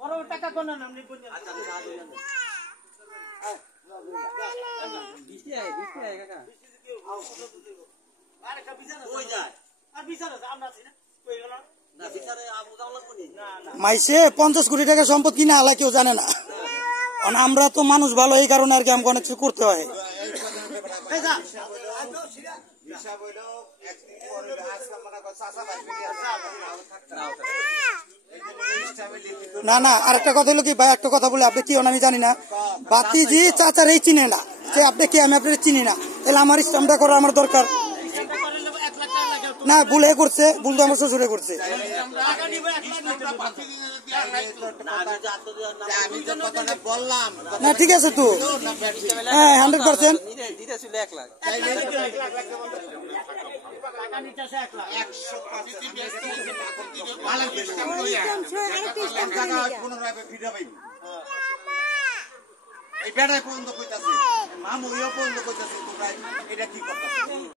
বড় টাকা কোন নাম নি কোন বিশে কাকা আরে কা বিছানা কই যায় আর বিছানা আমরা আছি না কই গেল না বিছানে আমু দাও লাগবো নি না না মাইসে 50 কোটি টাকা সম্পদ কিনা আলা কেউ জানে না আমরা তো মানুষ ভালো এই কারণে আর কি আমাকে অনেক কিছু করতে হয় এই যা হিসাব হইলো একদিন পরে আজকে মনে কর চাচা ভাই না না আরেকটা কথা হলো কি ভাই একটা কথা বলে আপনি কি আমি জানি না বাতিজি চাচার এই চিনে না যে আপনি কি আমি আপনার চিনি না তাহলে আমার ইসলামটা করা আমার দরকার না ভুলে করছে ভুল তো আমার শ্বশুরে করছে না ঠিক আছে তো হ্যাঁ 100% এই বেড়ায় পর্যন্ত কইতাছে মামু ইয়ে পর্যন্ত কইতাছে তোমরা এটা কি করতেছ